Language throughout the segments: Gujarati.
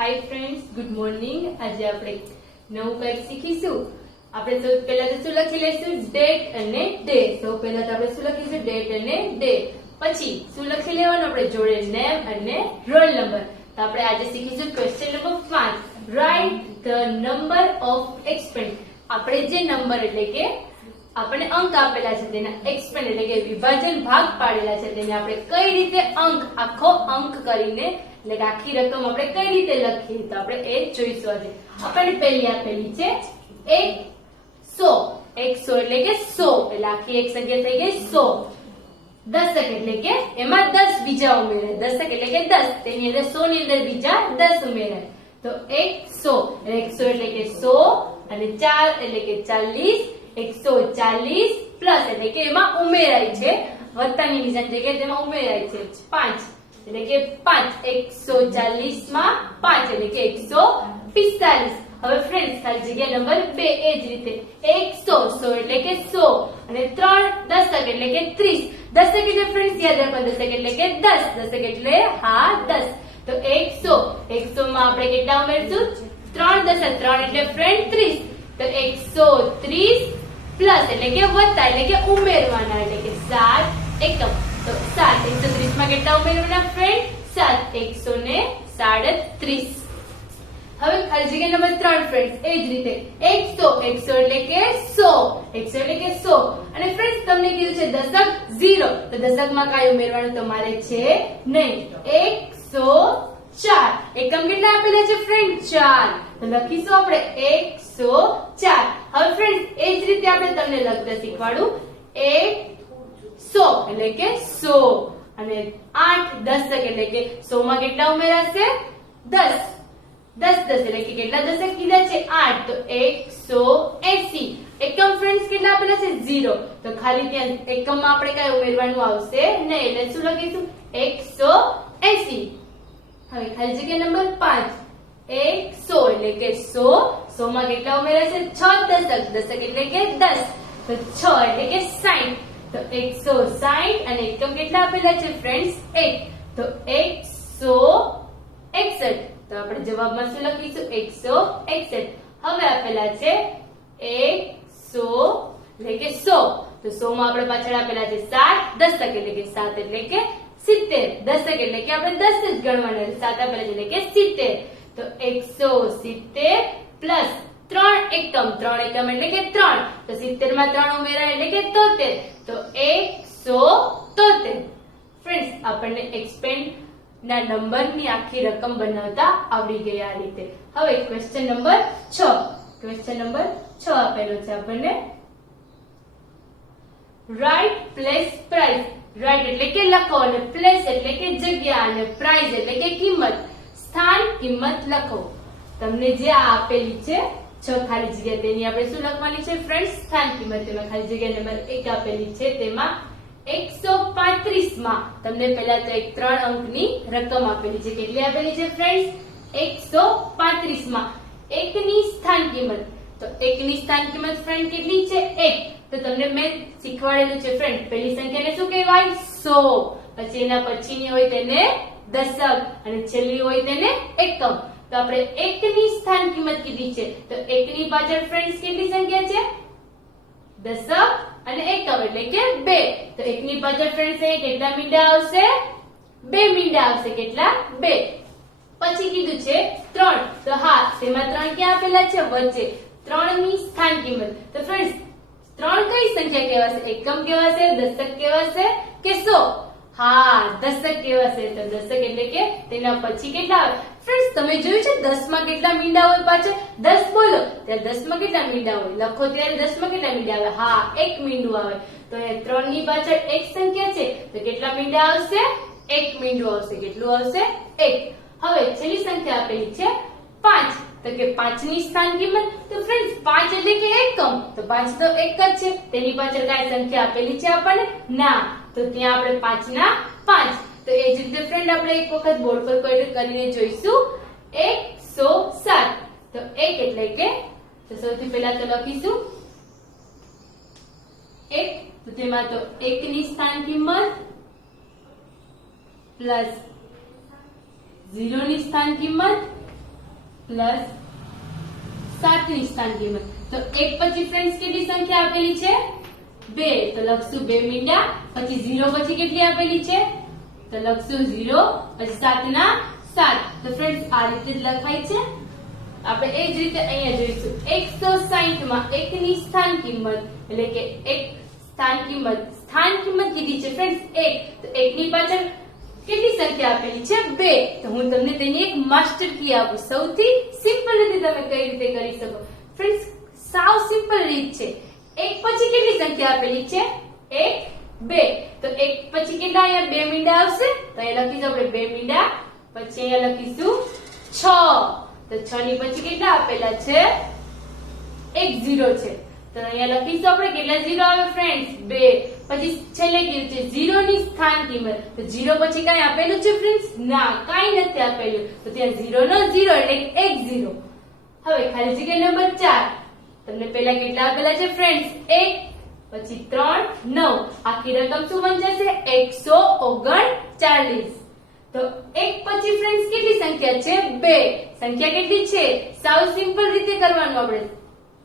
Hi friends, good morning. आज આપણે નવું કંઈક શીખીશું। આપણે તો પહેલા તો શું લખી લઈશું? ડેટ અને ડે। તો પહેલા તો આપણે શું લખીશું? ડેટ અને ડે। પછી શું લખી લેવાનું? આપણે જોડે નેમ અને રોલ નંબર। તો આપણે આજે શીખીશું question number 5, write the number of expand. આપણે જે નંબર એટલે કે આપણે અંક આપેલા છે તેના એક્સપેન્ડ એટલે કે વિભાજન ભાગ પાડેલા છે તેને આપણે કઈ રીતે અંક આખો અંક કરીને એટલે કે આખી રકમ આપણે કઈ રીતે લખીએ તો આપણે એ જોઈશું આજે। આપણે પહેલી આપેલી છે 100 એટલે કે 100 એટલે આખી એક સંખ્યા થઈ ગઈ 100। દશક એટલે કે એમાં 10 બીજા ઉમેરાય। દશક એટલે કે 10 તેની અંદર 100 ની અંદર બીજા 10 ઉમેરાય। તો 100 એટલે કે 100 અને 4 એટલે કે 40। 140 પ્લસ એટલે કે એમાં ઉમેરાય છે વત્તાની નિશાન જગ્યાએ તેમાં ઉમેરાય છે 5 એટલે કે 5। 140 માં 5 એટલે કે 145। હવે ફ્રેન્ડ્સ ખાલી જગ્યા નંબર 2 એ જ રીતે 100 એટલે કે 100 અને 3 દશક એટલે કે 30। દશક એટલે ફ્રેન્ડ્સ યાદ રાખો દશક એટલે કે 10। દશક એટલે હા 10। તો 100 માં આપણે કેટલા ઉમેરશું? 3 દશક 3 એટલે ફ્રેન્ડ 30। તો 130 પ્લસ એટલે કે વત્તા એટલે કે ઉમેરવાના એટલે કે 7 એકમ। તો 7 130 માં કેટલા ઉમેરવાના ફ્રેન્ડ? 7 137। હવે ખાલી જગ્યા નંબર 3 ફ્રેન્ડ્સ એ જ રીતે 100 એટલે કે 100 અને ફ્રેન્ડ્સ તમને કીધું છે દશક 0 તો દશકમાં કાંઈ ઉમેરવાનું તમારે છે નહીં। 104 એકમ કેટલા આપેલા છે ફ્રેન્ડ? 4 તો લખીશું આપણે 104। હવે ફ્રેન્ડ્સ એ જ રીતે આપણે તમને લખતા શીખવાડું 100 એટલે કે 100 અને 8 દશક એટલે કે 100 માં કેટલા ઉમેરાશે? 10 એટલે કે કેટલા દશક કીધા છે? 8 તો 180। એકમ ફ્રેન્ડ્સ કેટલા આપેલા છે? 0 તો ખાલી ત્યાં એકમમાં આપણે કઈ ઉમેરવાનું આવશે નહીં એટલે શું લખીશું? 180। હવે ખાલી જગ્યા નંબર 5 100 એટલે કે 100 માં કેટલા ઉમેરાશે? 6 દશક એટલે કે 10 તો 6 એટલે કે 60 તો 160 અને એકમ કેટલા આપેલા છે ફ્રેન્ડ્સ? 1 તો 161 તો આપણે જવાબમાં શું લખીશું? 161। હવે આપેલા છે 100 એટલે કે 100 તો 100 માં આપણે પાછળ આપેલા છે 7 દશક એટલે કે 7 એટલે કે 70। દશક એટલે કે આપણે 10 જ ગણવાના 7 આપેલા છે એટલે કે 70 તો 170 પ્લસ 3 એકમ એટલે કે 3 તો 70 માં 3 ઉમેરાય એટલે કે 73 તો 173। ફ્રેન્ડ્સ આપણને એક્સપેન્ડ ના નંબર ની આખી રકમ બનાવતા આવડી ગઈ આ રીતે। હવે ક્વેશ્ચન નંબર 6 આપેલો છે આપણને રાઇટ પ્લેસ પ્રાઇસ। રાઇટ એટલે કે લખો અને પ્લેસ એટલે કે જગ્યા અને પ્રાઇસ એટલે કે કિંમત, સ્થાન કિંમત લખો। તમને જે આ આપેલી છે 6 ખાલી જગ્યા તેની આપણે શું લખવાની છે ફ્રેન્ડ્સ? સ્થાન કિંમત। તેમાં ખાલી જગ્યા નંબર 1 આપેલી છે તેમાં 135 માં તમને પહેલા તો એક 3 અંકની રકમ આપેલી છે। કેટલી આપેલી છે ફ્રેન્ડ્સ? 135 માં 1 ની સ્થાન કિંમત તો 1 ની સ્થાન કિંમત ફ્રેન્ડ કેટલી છે? 1 તો તમને મેં શીખવાડેલું છે ફ્રેન્ડ પહેલી સંખ્યાને શું કહેવાય? 100 પછી એના પછીની હોય તેને દશક અને છેલ્લી હોય તેને એકમ। તો આપણે 1 ની સ્થાન કિંમત કેટલી છે? તો 1 ની પાછળ ફ્રેન્ડ્સ કેટલી સંખ્યા છે? દશક અને એકમ એટલે કે 2 તો 1 ની પાછળ ફ્રેન્ડ્સ કેટલા મીંડા આવશે? 2 મીંડા આવશે। કેટલા? 2। પછી કીધું છે 3 તો હા તેમાં 3 ક્યાં આપેલા છે? વચ્ચે 3 ની સ્થાન કિંમત તો ફ્રેન્ડ્સ 3 કઈ સંખ્યા કહેવાશે? એકમ કહેવાશે, દશક કહેવાશે કે 100? હા દશક કહેવાશે। તો દશક એટલે કે તેના પછી કેટલા આવે ફ્રેન્ડ્સ? તમે જોયું છે 10 માં કેટલા મીંડા હોય પાછળ? 10 બોલો ત્યારે 10 માં કેટલા મીંડા હોય? લખો ત્યારે 10 માં કેટલા મીંડા આવે? હા 1 મીંડું આવે। તો એ 3 ની પાછળ એક સંખ્યા છે તો કેટલા મીંડા આવશે? 1 મીંડું આવશે। કેટલું આવશે? 1। હવે છેલ્લી સંખ્યા આપેલી છે 5 તો કે 5 ની સ્થાન કિંમત તો ફ્રેન્ડ્સ 5 એટલે કે એકમ તો 5 તો એક જ છે તેની પાછળ કઈ સંખ્યા આપેલી છે આપણને? ના તો ત્યાં આપણે 5 ના 5 તો એ જ રીતે ફ્રેન્ડ આપણે એક વખત બોર્ડ પર કરીને જોઈશું 107 તો 1 એટલે કે તો સૌથી પહેલા તો લખીશું 1 તો તેમાં તો 1 ની સ્થાન કિંમત પ્લસ 0 ની સ્થાન કિંમત પ્લસ 7 ની સ્થાન કિંમત. તો 1 પછી ફ્રેન્ડ્સ કેટલી સંખ્યા આપેલી છે? 2. તો લખશું 2 મીંડા. પછી 0 પછી કેટલી આપેલી છે? તો લખશું 0 પછી 7 ના 7. તો ફ્રેન્ડ્સ આ રીતે જ લખાય છે. આપણે એ જ રીતે અહીંયા જોઈશું 160 માં 1 ની સ્થાન કિંમત એટલે કે 1 સ્થાન કિંમત કીધી છે ફ્રેન્ડ્સ 1. તો 1 ની પાછળ કેટલી સંખ્યા આપેલી છે? 2. તો હું તમને તેની એક માસ્ટર કી આપું. સૌથી સિમ્પલ રીતે તમે કઈ રીતે કરી શકો ફ્રેન્ડ્સ? સાવ સિમ્પલ રીત છે. 1 પછી કેટલી સંખ્યા આપેલી છે? 1 2. તો 1 પછી કેટલા અહીંયા 2 મીંડા આવશે? તો અહીંયા લખીશું આપણે 2 મીંડા. પછી અહીંયા લખીશું 6. તો 6 ની પછી કેટલા આપેલા છે? 1 0 છે. તો અહીંયા લખીશું આપણે કેટલા 0 આવે ફ્રેન્ડ્સ? 2. પછી છેલ્લે કીધું છે 0 ની સ્થાન કિંમત. તો 0 પછી કઈ આપેલું છે ફ્રેન્ડ્સ? ના, કઈ નથી આપેલું. તો ત્યાં 0 નો 0 એટલે 1 0. હવે ખાલી જગ્યા નંબર 4. તમને પહેલા કેટલા આપેલા છે ફ્રેન્ડ્સ? 1 પછી 3 9. આખી રકમ શું બની જશે? 139. તો 1 પછી ફ્રેન્ડ્સ કેટલી સંખ્યા છે? 2. સંખ્યા કેટલી છે? સાવ સિમ્પલ રીતે કરવાનું આપણે.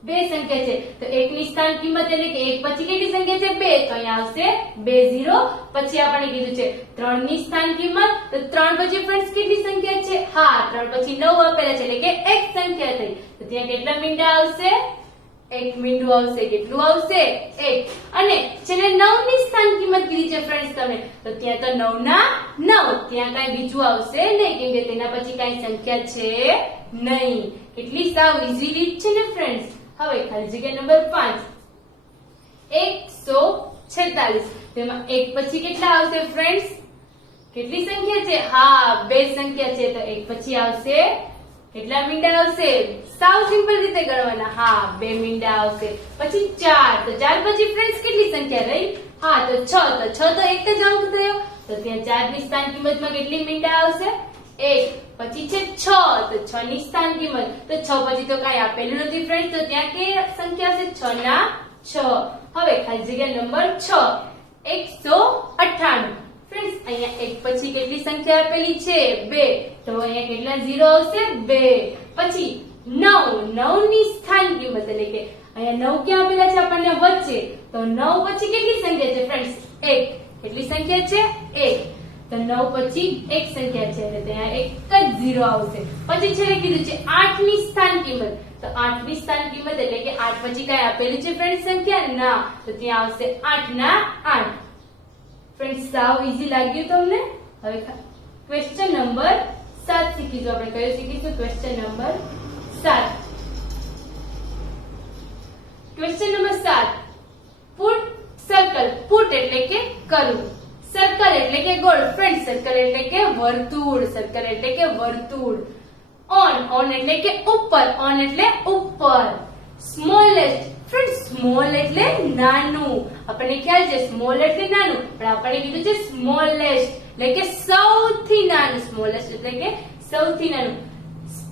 2 સંખ્યા છે. તો 1 ની સ્થાન કિંમત એટલે કે 1 પછી કેટલી સંખ્યા છે? 2. તો અહીંયા આવશે 2 0. પછી આપણે કીધું છે 3 ની સ્થાન કિંમત. તો 3 પછી ફ્રેન્ડ્સ કેટલી સંખ્યા છે? હા, 3 પછી 9 આપેલા છે એટલે કે 1 સંખ્યા થઈ. તો ત્યાં કેટલા મીંડા આવશે? 1 મીંડું આવશે. કેટલું આવશે? 1. અને છેલ્લે 9 ની સ્થાન કિંમત કીધી છે ફ્રેન્ડ્સ તમે. તો ત્યાં તો 9 ના 9. ત્યાં કઈ બીજું આવશે નહીં કેમ કે તેના પછી કઈ સંખ્યા છે નહીં. કેટલી સાવ ઈઝી રીત છે ને ફ્રેન્ડ્સ. હવે ખાલી જગ્યા નંબર 5. 146. તેમાં 1 પછી કેટલા આવશે ફ્રેન્ડ્સ? કેટલી સંખ્યા છે? હા, 2 સંખ્યા છે. તો 1 પછી આવશે કેટલા મીંડા આવશે? સાવ સિમ્પલ રીતે ગણવાના. હા, 2 મીંડા આવશે. પછી 4. તો 4 પછી ફ્રેન્ડ્સ કેટલી સંખ્યા રહી? હા, તો 6. તો 6 તો એક જ અંક થયો. તો ત્યાં 4 ની સ્થાન કિંમતમાં કેટલી મીંડા આવશે? 1. પછી છે 6. તો 6 ની સ્થાન કિંમત. તો 6 પછી તો કઈ આપેલું નથી ફ્રેન્ડ્સ. તો ત્યાં કે સંખ્યા આવશે? 6 ના 6. હવે ખાલી જગ્યા નંબર 6. 198. ફ્રેન્ડ્સ અહીંયા 1 પછી કેટલી સંખ્યા આપેલી છે? 2. તો અહીંયા કેટલા 0 આવશે? 2. પછી 9. 9 ની સ્થાન કિંમત એટલે કે અહીંયા 9 ક્યાં આપેલા છે આપણને? વચ્ચે. તો 9 પછી કેટલી સંખ્યા છે ફ્રેન્ડ્સ? 1. કેટલી સંખ્યા છે? 1. તો 9 પછી 1 સંખ્યા છે એટલે ત્યાં એક જ 0 આવશે. પછી છેલ્લે કીધું છે 8 ની સ્થાન કિંમત. તો 8 ની સ્થાન કિંમત એટલે કે 8 પછી કઈ આપેલું છે ફ્રેન્ડ્સ સંખ્યા? ના. તો ત્યાં આવશે 8 ના 8. ફ્રેન્ડ્સ સાવ ઈઝી લાગ્યું તમને? હવે ક્વેશ્ચન નંબર 7 શીખીશું આપણે. કયો શીખીશું? Question number 7. Question number 7. Put circle. Put એટલે કે કરવું. સર્કલ એટલે કે ગોળ. ફ્રેન્ડ સર્કલ એટલે કે વર્તુળ. સર્કલ એટલે કે વર્તુળ. ઓન. ઓન એટલે કે ઉપર. ઓન એટલે ઉપર. સ્મોલેસ્ટ. ફ્રેન્ડ સ્મોલ એટલે નાનું. આપણને ખ્યાલ છે સ્મોલ એટલે નાનું. પણ આપણે કીધું છે સ્મોલેસ્ટ એટલે કે સૌથી નાનું. સ્મોલેસ્ટ એટલે કે સૌથી નાનું.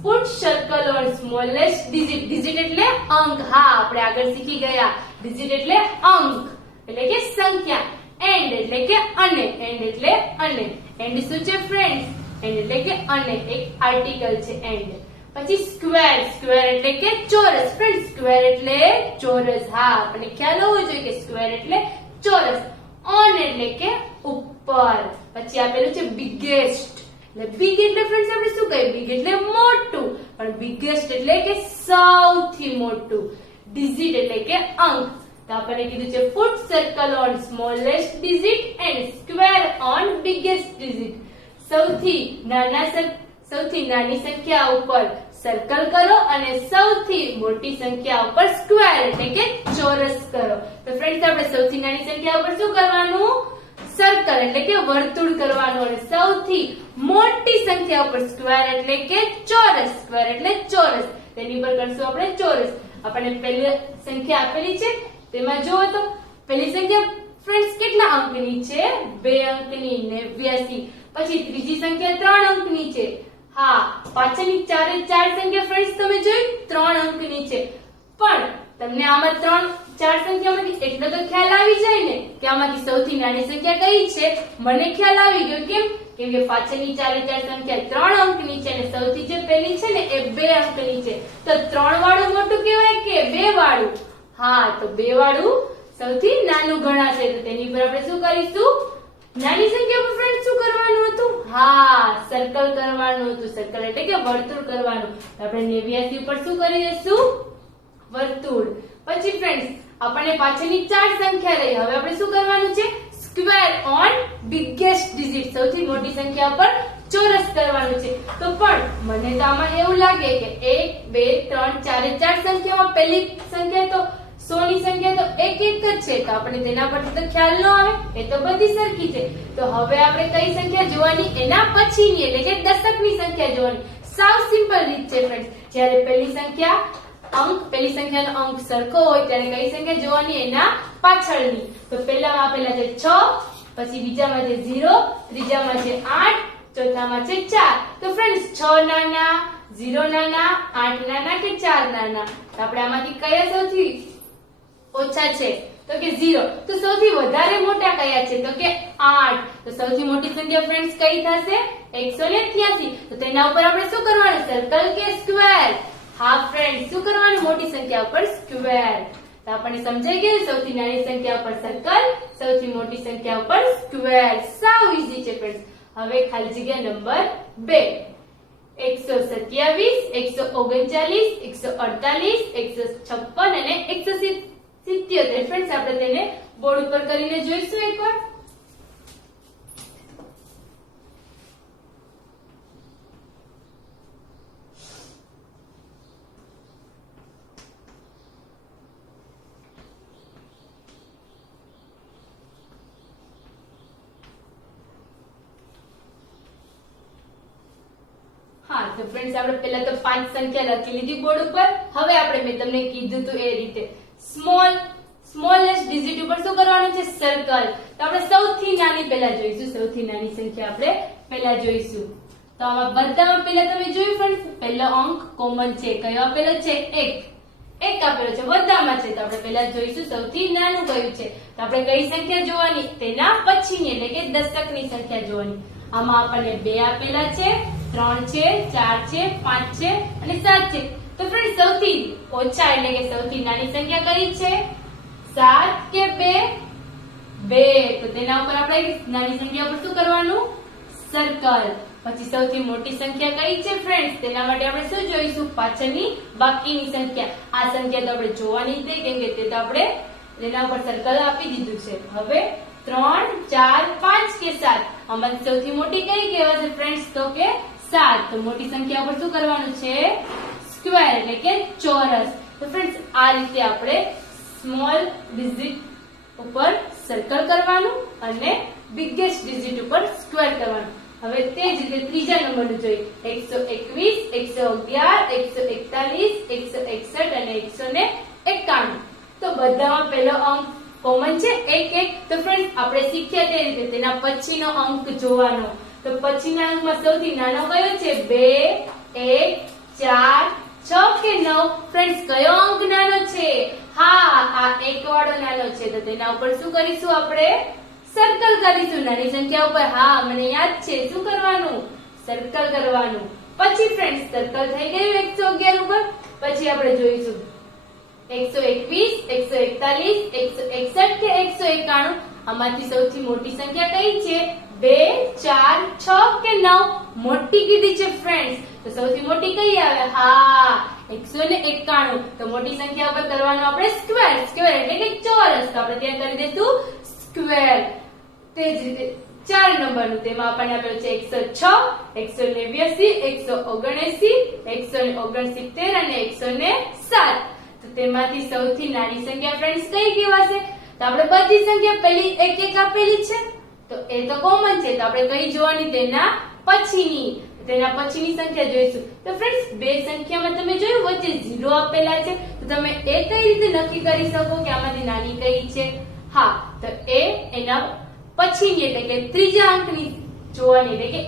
Put circle on smallest digit. Digit એટલે અંક. હા, આપણે આગળ શીખી ગયા. ડિજિટ એટલે અંક એટલે કે સંખ્યા. એન્ડ એટલે કે અને. એન્ડ એટલે અને. એન્ડ શું છે ફ્રેન્ડ્સ? એન્ડ એટલે કે અને. એક આર્ટિકલ છે એન્ડ. પછી સ્ક્વેર. સ્ક્વેર એટલે કે ચોરસ. ફ્રેન્ડ સ્ક્વેર એટલે ચોરસ. હા, આપણને ખ્યાલ હોવો જોઈએ કે સ્ક્વેર એટલે ચોરસ. ઓન એટલે કે ઉપર. પછી આપેલું છે બિગેસ્ટ. એટલે બિગ એટલે ફ્રેન્ડ્સ આપણે શું કહીએ? બિગ એટલે મોટું. પણ બિગેસ્ટ એટલે કે સૌથી મોટું. ડિજિટ એટલે કે અંક. તો આપણે કીધું છે put circle on smallest digit and square on biggest digit. સૌથી નાની સંખ્યા ઉપર સર્કલ કરો અને સૌથી મોટી સંખ્યા ઉપર સ્ક્વેર એટલે કે ચોરસ કરો. તો ફ્રેન્ડ્સ આપણે સૌથી નાની સંખ્યા ઉપર શું કરવાનું? સર્કલ એટલે કે વર્તુળ કરવાનું. અને સૌથી મોટી સંખ્યા ઉપર સ્ક્વેર એટલે કે ચોરસ. સ્ક્વેર એટલે ચોરસ. તેની ઉપર કરશું આપણે ચોરસ. આપણને પહેલી સંખ્યા આપેલી છે તેમાં જુઓ તો પહેલી સંખ્યા ફ્રેન્ડ્સ કેટલા અંકની છે? 2 અંકની 89. પછી ત્રીજી સંખ્યા 3 અંકની છે. હા, પાછળની ચારે 4 સંખ્યા ફ્રેન્ડ્સ તમે જોઈ 3 અંકની છે. પણ તમને આમાં 4 સંખ્યામાંથી એટલો તો ખ્યાલ આવી જાય ને કે આમાંથી સૌથી નાની સંખ્યા કઈ છે? મને ખ્યાલ આવી ગયો. કેમ કેમ કે પાછળની ચારે ચાર સંખ્યા 3 અંકની છે અને સૌથી જે પહેલી છે ને એ 2 અંકની છે. તો 3 વાળું મોટું કહેવાય કે 2 વાળું? હા, તો 2 વાળું સૌથી નાનું ગણાશે. તો તેની પર આપણે શું કરીશું? નાની સંખ્યા પર ફ્રેન્ડ શું કરવાનું હતું? હા, સર્કલ કરવાનું હતું. સર્કલ એટલે કે વર્તુળ કરવાનું. તો આપણે 89 ઉપર શું કરી દઈશું? વર્તુળ. પછી ફ્રેન્ડ્સ આપણને પાછળની 4 સંખ્યા રહી. હવે આપણે શું કરવાનું છે? સ્ક્વેર ઓન બિગેસ્ટ ડિજિટ, સૌથી મોટી સંખ્યા પર ચોરસ કરવાનું છે. તો પણ મને તો આમાં એવું લાગે કે 1 2 3 4 4 સંખ્યામાં પહેલી સંખ્યા તો 100 ની સંખ્યા તો એક જ છે. તો આપણે તેના પરથી તો ખ્યાલ ન આવે, એ તો બધી સરખી છે. તો હવે આપણે કઈ સંખ્યા જોવાની? એના પછીની એટલે કે દશકની સંખ્યા જોવાની. સાવ સિમ્પલ રીત છે ફ્રેન્ડ્સ. જ્યારે પહેલી સંખ્યાનો અંક સરખો હોય ત્યારે કઈ સંખ્યા જોવાની? એના પાછળની. તો પહેલામાં આપેલા છે 6, પછી બીજામાં છે 0, ત્રીજામાં છે 8, ચોથામાં છે 4. તો ફ્રેન્ડ્સ 6 નાના, 0 નાના, 8 નાના કે 4 નાના? તો આપણે આમાંથી કયા સૌથી ઓછા છે? તો કે 0. તો સૌથી વધારે મોટા કયા છે? તો કે 8. તો સૌથી મોટી સંખ્યા ફ્રેન્ડ્સ કઈ થશે? 183. તો તેના ઉપર આપણે શું કરવાનું? સર્કલ કે સ્ક્વેર? હા ફ્રેન્ડ્સ, શું કરવાનું? મોટી સંખ્યા ઉપર સ્ક્વેર. તો આપણને સમજાઈ ગયું? સૌથી નાની સંખ્યા ઉપર સર્કલ, સૌથી મોટી સંખ્યા ઉપર સ્ક્વેર. સાવ ઈઝી છે ફ્રેન્ડ્સ. હવે ખાલી જગ્યા નંબર 2. 127, 139, 148, 156 અને 177. ફ્રેન્ડ્સ આપણે તેને બોર્ડ ઉપર કરીને જોઈશું એકવાર. હા, તો ફ્રેન્ડ્સ આપણે પહેલા તો 5 સંખ્યા લખી લીધી બોર્ડ ઉપર. હવે આપણે મેં તમને કીધું હતું એ રીતે સ્મોલેસ્ટ ડિજિટ ઉપર શું કરવાનું છે? સર્કલ. તો આપણે સૌથી નાની પહેલા જોઈશું. સૌથી નાની સંખ્યા આપણે પહેલા જોઈશું. તો આમાં બધામાં પહેલા તમે જોયું ફ્રેન્ડ્સ, પહેલો અંક કોમન છે. કયો આપેલો છે? 1 આપેલો છે, બધામાં છે. તો આપણે પહેલા જોઈશું સૌથી નાનું કયું છે. તો આપણે કઈ સંખ્યા જોવાની? તેના પછીની એટલે કે દશકની સંખ્યા જોવાની. આમાં આપણને 2 આપેલા છે, 3 છે, 4 છે, 5 છે અને 7 છે. તો ફ્રેન્ડ સૌથી ઓછા એટલે કે સૌથી નાની સંખ્યા કઈ છે? 7 કે 2? તો તેના ઉપર આપણે નાની સંખ્યા ઉપર શું કરવાનું? સર્કલ. પછી સૌથી મોટી સંખ્યા કઈ છે ફ્રેન્ડ્સ? તેના માટે આપણે શું જોઈશું? પાછળની બાકીની સંખ્યા. આ સંખ્યા તો આપણે જોવાની જ નહીં, કેમ કે તે તો આપણે તેના ઉપર સર્કલ આપી દીધું છે. હવે 3, 4, 5 કે 7? આમાં સૌથી મોટી કઈ કહેવાશે ફ્રેન્ડ્સ? તો કે 7. તો મોટી સંખ્યા પર શું કરવાનું છે? સ્ક્વેર એટલે કે ચોરસ. તો ફ્રેન્ડ્સ આ રીતે આપણે સ્મોલ ડિજિટ ઉપર સર્કલ કરવાનું અને બિગેસ્ટ ડિજિટ ઉપર સ્ક્વેર કરવાનું. હવે તે જ રીતે ત્રીજા નંબરનું જોઈએ. 121, 111, 141, 161 અને 191. તો બધામાં પહેલો અંક કોમન છે 1 તો ફ્રેન્ડ્સ આપણે શીખ્યા તે રીતે તેના પછીનો અંક જોવાનો. તો પછીના અંકમાં સૌથી નાનો કયો છે? 2, 1, 4, 6 કે 9? ફ્રેન્ડ્સ કયો અંક નાનો છે? હા, આ 1 વાળો નાનો છે. તો તેના ઉપર શું કરીશું? આપણે સર્કલ કરીશું નાની સંખ્યા ઉપર. હા, મને યાદ છે. શું કરવાનું? સર્કલ કરવાનું. પછી ફ્રેન્ડ્સ સર્કલ થઈ ગયું 111 ઉપર. પછી આપણે જોઈશું 121, 141, 161 કે 191? આમાંથી સૌથી મોટી સંખ્યા કઈ છે? 2, 4, 6 કે 9? મોટી કીધી છે ફ્રેન્ડ્સ. તો સૌથી મોટી કઈ આવે? હા, 191. તો મોટી સંખ્યા પર કરવાનું આપણે સ્ક્વેર. સ્ક્વેર એટલે કે ચોરસ. તો આપણે ત્યાં કરી દઈશું સ્ક્વેર. તે જ રીતે 4 નંબરનું, તેમાં આપણને આપેલું છે 106, 189, 179 અને 107. તો તેમાંથી સૌથી નાની સંખ્યા ફ્રેન્ડ્સ કઈ કહેવાશે? તો આપણે બધી સંખ્યા પહેલી 1 આપેલી છે, તો એ તો કોમન છે. તો આપણે કઈ જોવાની? તેના પછીની. તેના પછીની સંખ્યા જોઈશું. તો ફ્રેન્ડ્સ બે સંખ્યામાં તમે જોયું વચ્ચે 0 આપેલા છે, તો તમે એ કઈ રીતે નક્કી કરી શકો કે આમાંથી નાની કઈ છે? હા, તો એના પછીની એટલે કે ત્રીજા અંકની જોવાની, એટલે કે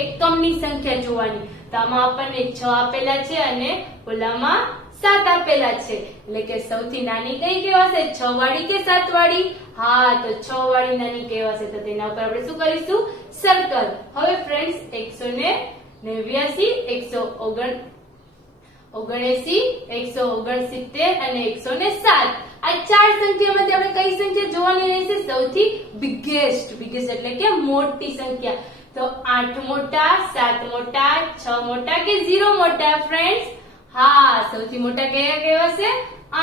એકમની સંખ્યા જોવાની. તો આમાં આપણને 6 આપેલા છે અને ઓલામાં 7 આપેલા છે, એટલે કે સૌથી નાની કઈ કહેવાશે? 6 વાળી કે 7 વાળી? હા, તો 6 વાળી નાની કહેવાશે. તો તેના ઉપર આપણે શું કરીશું? સર્કલ. હવે ફ્રેન્ડ્સ 189, 179, 169 અને 107 આ ચાર સંખ્યામાંથી આપણે કઈ સંખ્યા જોવાની રહેશે? સૌથી બિગેસ્ટ એટલે કે મોટી સંખ્યા. તો 8 મોટા, 7 મોટા, 6 મોટા કે 0 મોટા ફ્રેન્ડ્સ? હા, સૌથી મોટા કયા કહેવાશે?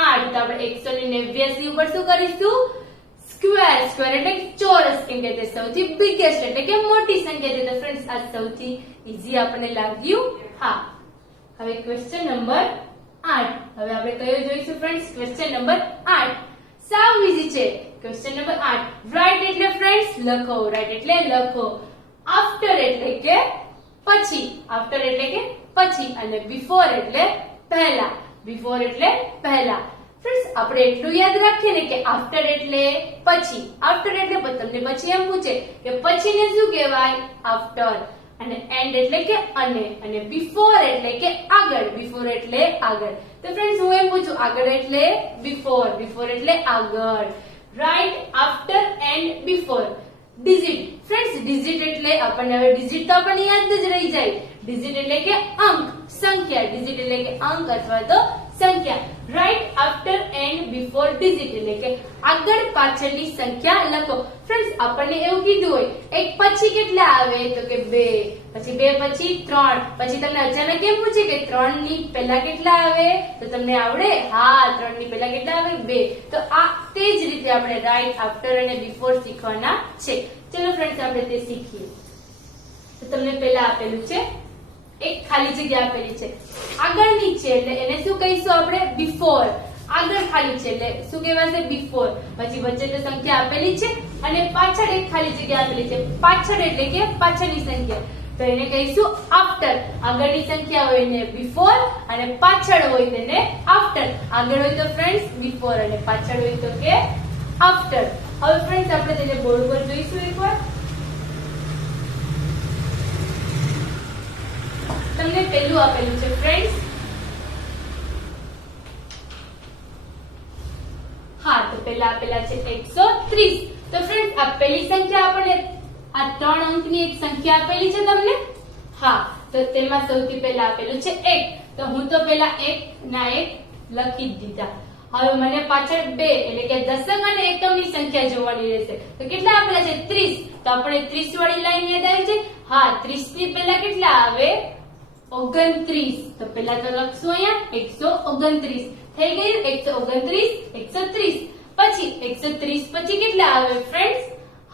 8. તો આપણે 189 ઉપર શું કરીશું? સ્ક્વેર એટલે ચોરસ, કેમ કે તે સૌથી બિગેસ્ટ એટલે કે મોટી સંખ્યા છે. તો ફ્રેન્ડ્સ આ સૌથી ઈઝી આપણને લાગ્યું. હા, હવે ક્વેશ્ચન નંબર 8. હવે આપણે કયો જોઈશું ફ્રેન્ડ્સ? ક્વેશ્ચન નંબર 8 સાવ ઈઝી છે. ક્વેશ્ચન નંબર 8 રાઈટ એટલે ફ્રેન્ડ્સ લખો. રાઈટ એટલે લખો. આફ્ટર એટલે કે પછી. આફ્ટર એટલે કે પછી અને બિફોર એટલે પહેલા. બિફોર એટલે પહેલા. ફ્રેન્ડ્સ આપણે એટલું યાદ રાખીએ ને કે આફ્ટર એટલે પછી. આફ્ટર એટલે તમને પછી એમ પૂછે કે પછીને શું કહેવાય? આફ્ટર. અને એન્ડ એટલે કે અને બિફોર એટલે કે આગળ. બિફોર એટલે આગળ. તો ફ્રેન્ડ્સ હું એમ પૂછું આગળ એટલે બિફોર. બિફોર એટલે આગળ. Right after and before. Digit. Friends digit એટલે આપણને હવે ડિજિટ તો આપણને યાદ જ રહી જાય. ડિજિટ એટલે કે અંક, સંખ્યા. ડિજિટ એટલે કે અંક અથવા તો સંખ્યા. Right after and before digit એટલે કે આગળ પાછળની સંખ્યા લખો. ફ્રેન્ડ્સ આપણને એવું કીધું હોય એક પછી કેટલા આવે? તો કે 2, પછી 2 પછી 3, પછી તમને અચાનક એમ પૂછે કે 3 ની પહેલા કેટલા આવે? તો તમને આવડે? હા, 3 ની પહેલા કેટલા આવે? 2. તો આ તે જ રીતે આપણે રાઈટ આફ્ટર અને બિફોર શીખવાના છે. ચલો ફ્રેન્ડ્સ આપણે તે શીખીએ. તો તમને પહેલા આપેલું છે એક ખાલી જગ્યા આપેલી છે, આગળની છે એટલે એને શું કહીશું આપણે? બિફોર. આગળ ખાલી છે એટલે શું કહેવાશે? બિફોર. પછી વચ્ચે તો સંખ્યા આપેલી છે અને પાછળ એક ખાલી જગ્યા આપેલી છે. પાછળ એટલે કે પાછળની સંખ્યા, તો એને કહીશું આફ્ટર. આગળની સંખ્યા હોય એને બિફોર અને પાછળ હોય તેને આફ્ટર. આગળ હોય તો ફ્રેન્ડ્સ બિફોર અને પાછળ હોય તો કે આફ્ટર. હવે ફ્રેન્ડ્સ આપણે તેને બોર્ડ પર જોઈશું એકવાર. તમને પહેલું આપેલું છે ફ્રેન્ડ્સ. હા, તો પહેલા આપેલા છે 130. તો ફ્રેન્ડ્સ આ પહેલી સંખ્યા આપણને આ 3 અંકની એક સંખ્યા આપેલી છે તમને. હા, તો તેમાં સૌથી પહેલા આપેલું છે 1. તો હું તો પહેલા 1 ના 1 લખી જ દીધા. હવે મને પાછળ 2 એટલે કે દશક અને એકમની સંખ્યા જોવાની રહેશે. તો કેટલા આપેલા છે? 30. તો આપણે 30 વાળી લાઈન યાદ આવી છે. હા, 30 ની પહેલા કેટલા આવે? 29. તો પહેલા તો લખશું અહીંયા 129. થઈ ગયું 129, 130. પછી 130 પછી કેટલા આવે ફ્રેન્ડ્સ?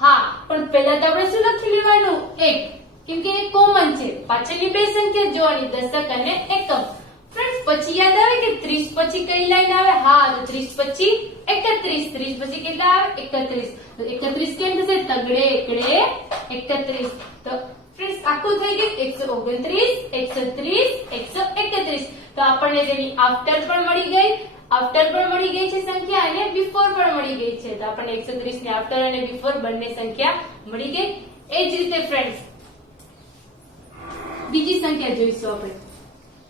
હા, પણ પહેલા તો આપણે શું લખી લેવાનું? 1, કેમ કે એ કોમન છે. પાછળની બે સંખ્યા જોવાની, દશક અને એકમ. ફ્રેન્ડ્સ પછી યાદ આવે કે 30 પછી કઈ લાઈન આવે? હા, તો 30 પછી 31. 30 પછી કેટલા આવે? 31. તો 31 કેમ થશે? તગડે એકડે 31. તો ફ્રેન્ડ્સ આખું થઈ ગયું 129, 130, 131. તો આપણને તેની આફ્ટર પણ મળી ગઈ. આફ્ટર પણ મળી ગઈ છે સંખ્યા અને બિફોર પણ મળી ગઈ છે. તો આપણને 130 ની આફ્ટર અને બિફોર બંને સંખ્યા મળી ગઈ. એ જ રીતે ફ્રેન્ડ્સ બીજી સંખ્યા જોઈશું આપણે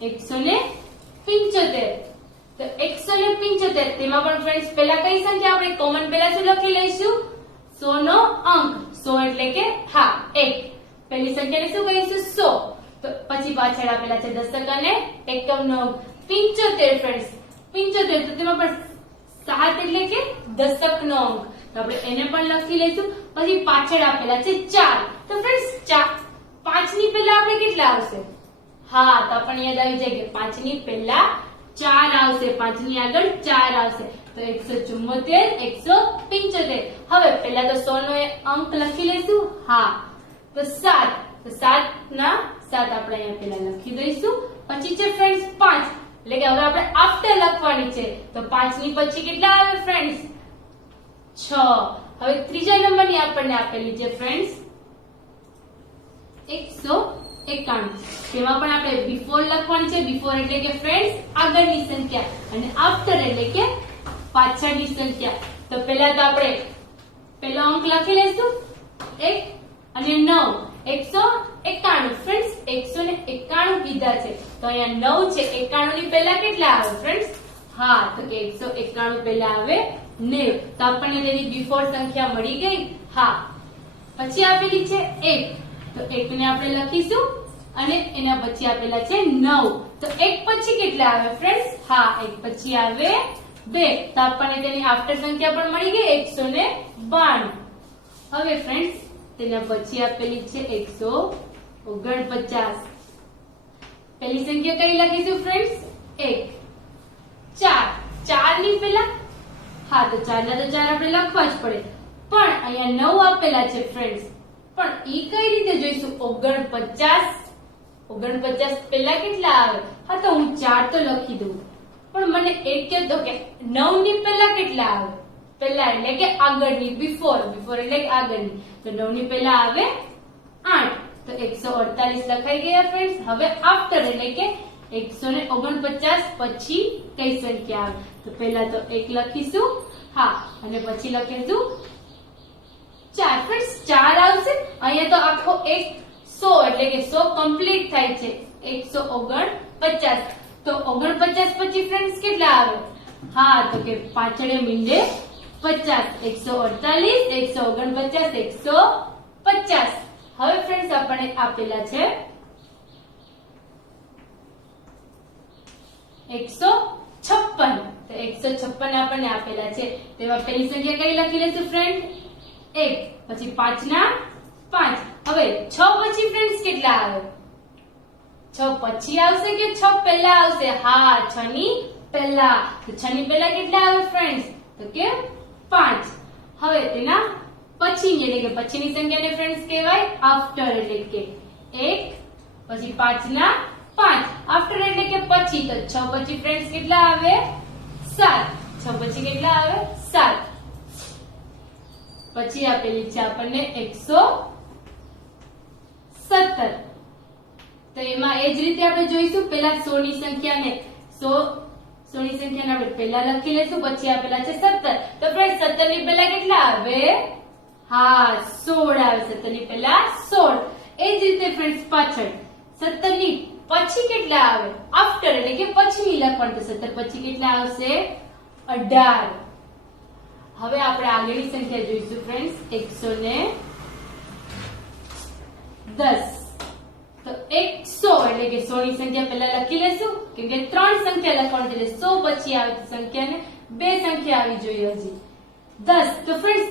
175. તો 175 તેમાં પણ ફ્રેન્ડ્સ પહેલા કઈ સંખ્યા આપણે કોમન પહેલા શું લખી લઈશું? 100 નો અંક. 100 એટલે કે હા 1. પહેલી સંખ્યાને શું કહીશું? 100. તો પછી પાછળ આપેલા છે દશક અને એકમનો અંક 75 ફ્રેન્ડ્સ. 75 તો તેમાં પણ 7 એટલે કે દશકનો અંક. તો આપણે એને પણ લખી લઈશું. પછી પાછળ આપેલા છે 4. તો ફ્રેન્ડ્સ 5 ની પહેલા આપણે કેટલા આવશે? હા, તો આપણને યાદ આવી જાય કે 5 ની પહેલા 4 આવશે. 5 ની આગળ 4 આવશે. તો 174, 175. હવે પહેલા તો 100 નો અંક લખી લઈશું. હા, તો 7. તો 7 ના 7 આપણે અહીંયા પહેલા લખી દઈશું. પછી છે ફ્રેન્ડ્સ 5 એટલે કે હવે આપણે આફ્ટર લખવાની છે. તો 5 ની પછી કેટલા આવે ફ્રેન્ડ્સ? 6. હવે ત્રીજા નંબરની આપણને આપેલી છે ફ્રેન્ડ્સ 191. તેમાં પણ આપણે બિફોર લખવાની છે. બિફોર એટલે કે ફ્રેન્ડ્સ આગળની સંખ્યા અને આફ્ટર એટલે કે પાછળની સંખ્યા. તો પહેલા તો આપણે પહેલો અંક લખી લઈશું 1 અને 9. 191 ફ્રેન્ડ્સ 191 કીધા છે. તો અહીંયા 9 છે. 91 ની પહેલા કેટલા આવે ફ્રેન્ડ્સ? હા, તો કે 191 પહેલા આવે 90. તો આપણને તેની બિફોર સંખ્યા મળી ગઈ. હા, પછી આપેલી છે 1, તો 1 ને આપણે લખીશું અને એના પછી આપેલા છે 9. તો 1 પછી કેટલા આવે ફ્રેન્ડ્સ? હા, 1 પછી આવે 2. તો આપણને તેની આફ્ટર સંખ્યા પણ મળી ગઈ 192. હવે ફ્રેન્ડ્સ તેના પછી આપેલી છે 149. પહેલી સંખ્યા કઈ લખીશું ફ્રેન્ડ્સ? 1. 4. 4 ની પહેલા, હા તો 4 ના તો 4 આપણે લખવા જ પડે, પણ અહીંયા 9 આપેલા છે ફ્રેન્ડ્સ. પણ ઈ કઈ રીતે જોઈશું? 49. 49 પહેલા કેટલા આવે? હા તો હું 4 તો લખી દઉં, પણ મને એક કહેતો કે 9 ની પહેલા કેટલા આવે? પહેલા એટલે કે આગળની, બિફોર એટલે કે આગળની. તો 9 ની પહેલા આવે 8. તો 148 લખાઈ ગયા ફ્રેન્ડ્સ. હવે આફ્ટર એટલે કે 149 પછી કઈ સંખ્યા આવે? તો પહેલા તો 1 લખીશું, હા, અને પછી લખીશું 4. ફ્રેન્ડ્સ 4 આવશે. અહીંયા તો આખો 100 એટલે કે 100 કમ્પ્લીટ થાય છે. 149. તો 49 પછી ફ્રેન્ડ્સ કેટલા આવે? હા, તો કે પાછળ મીંડે 50. 148, 149, 150. હવે ફ્રેન્ડ્સ આપણને આપેલા છે 156. તો 156 આપણને આપેલા છે. તેમાં પહેલી સંખ્યા કઈ લખી લેશું ફ્રેન્ડ? 1. પછી 5 ના 5. હવે 6 પછી ફ્રેન્ડ્સ કેટલા આવે? 6 પછી આવશે કે 6 પહેલા આવશે? હા, 6 ની પહેલા. તો 6 ની પહેલા કેટલા આવે ફ્રેન્ડ્સ? તો કે 5. હવે તેના પછીની એટલે કે પછીની સંખ્યાને ફ્રેન્ડ્સ કહેવાય આફ્ટર, એટલે કે 1 પછી 5 ના 5. આફ્ટર એટલે કે પછી. તો 6 પછી ફ્રેન્ડ્સ કેટલા આવે? 7. 6 પછી કેટલા આવે? 7. પછી આપેલી છે આપણને 117. તો એમાં એ જ રીતે આપણે જોઈશું. પહેલા 100 ની સંખ્યાને 100 ની સંખ્યાને આપણે પહેલા લખી લેશું, પછી આપેલા છે 17. તો ફ્રેન્ડ 17 ની પહેલા કેટલા આવે? હા, 16 આવે. 17 ની પહેલા 16. એ જ રીતે ફ્રેન્ડ્સ પાછળ 17 ની પછી કેટલા આવે? આફ્ટર એટલે કે પછીની લખવાનું. તો 17 પછી કેટલા આવશે? 18. હવે આપણે આગળની સંખ્યા જોઈશું ફ્રેન્ડ્સ 110. તો 100 એટલે કે 100 ની સંખ્યા પહેલા લખી લેશું, કેમ કે 3 સંખ્યા લખવાની એટલે 100 પછી આવતી સંખ્યાને 2 સંખ્યા આવી જોઈએ હજી. 10. તો ફ્રેન્ડ્સ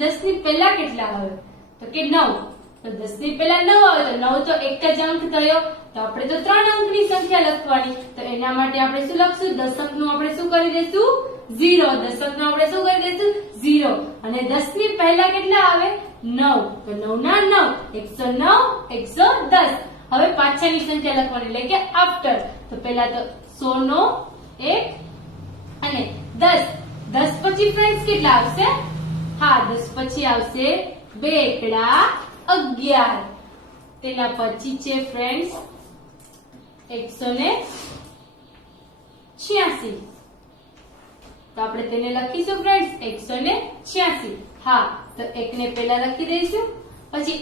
10 ની પહેલા કેટલા આવે? તો કે 9. તો 10 ની પહેલા 9 આવે તો 9 તો એક જ અંક થયો. તો આપણે તો 3 અંકની સંખ્યા લખવાની. તો એના માટે આપણે શું લખશું? દશકનું આપણે શું કરી દઈશું? 0. દશકનું આપણે શું કરી દઈશું? 0. અને 10 ની પહેલા કેટલા આવે? 9. તો 9 ના 9, 109, 110. હવે પાછળની સંખ્યા લખવાની એટલે કે આફ્ટર. તો પહેલા તો 100 નો 1 અને 10. 10 પછી ફ્રેન્ડ્સ કેટલા આવશે? હા, 10 પછી આવશે 2 એકડા 11. તેના પછી છે ફ્રેન્ડ્સ 186. તો આપણે તેને લખીશું ફ્રેન્ડ્સ 186. હા, તો 1 ને પહેલા લખી દઈશું, પછી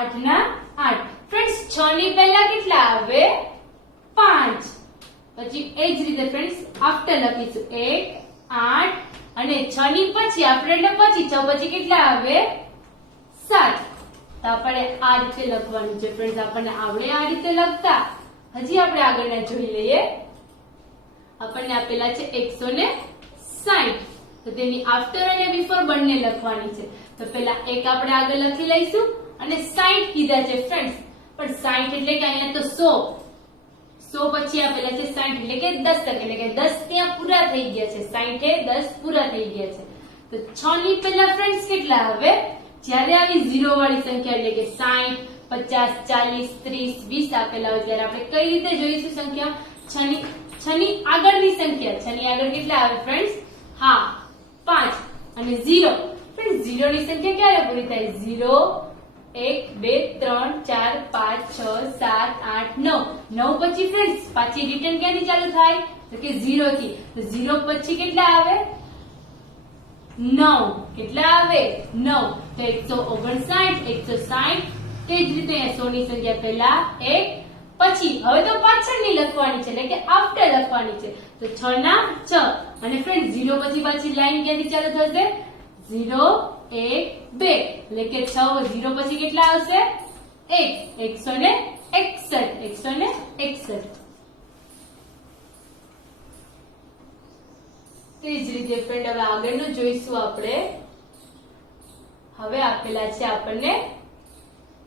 8 ના 8. ફ્રેન્ડ્સ 6 ની પહેલા કેટલા આવે? 5. પછી એ જ રીતે ફ્રેન્ડ્સ આફ્ટર લખીશું 1, 8 અને 6 ની પછી આફ્ટર એટલે પછી 6 પછી કેટલા આવે? 7. તો આપણે આ રીતે લખવાનું છે ફ્રેન્ડ્સ. આપણને આવડે આ રીતે લખતા? હજી આપણે આગળના જોઈ લઈએ. આપણને આપેલા છે 160. તો તેની આફ્ટર અને બિફોર બંને લખવાની છે. તો પહેલા 1 આપણે આગળ લખી લઈશું અને 60 કીધા છે ફ્રેન્ડ્સ. પણ 60 એટલે કે અહીંયા તો 100 પછી આપેલા છે 60 એટલે કે 10 એટલે કે 10 ત્યાં પૂરા થઈ ગયા છે. 60 એ 10 પૂરા થઈ ગયા છે. તો 6 ની પહેલા ફ્રેન્ડ્સ કેટલા આવે? જ્યારે આવી 0 વાળી સંખ્યા એટલે કે 60, 50, 40, 30, 20 આપેલા હોય ત્યારે આપણે કઈ રીતે જોઈશું સંખ્યા? 6 ની આગળની સંખ્યા. 6 ની આગળ કેટલા આવે ફ્રેન્ડ્સ? હા, 5 અને 0. ફ્રેન્ડ્સ 0 ની સંખ્યા ક્યારે પૂરી થાય? 0, 1, 2, 3, 4, 5, 6, 7, 8, 9. 9 પછી ફ્રેન્ડ્સ પાછી રિટર્ન ક્યાંથી ચાલુ થાય? તો કે 0 થી. તો 0 પછી કેટલા આવે? 9. કેટલા આવે? 9. તો 159, 160. તે જ રીતે 100 ની સંખ્યા પહેલા 1, પછી હવે તો પાછળની લખવાની છે એટલે કે આફ્ટર લખવાની છે તો 6 ના 6 અને ફ્રેન્ડ 0 પછી પાછી લાઈન ક્યાંથી ચાલુ થશે 0 1 2 એટલે કે 6 0 પછી કેટલા આવશે 1 161 તે જ રીતે ફ્રેન્ડ હવે આગળનું જોઈશું આપણે હવે આપેલા છે આપણને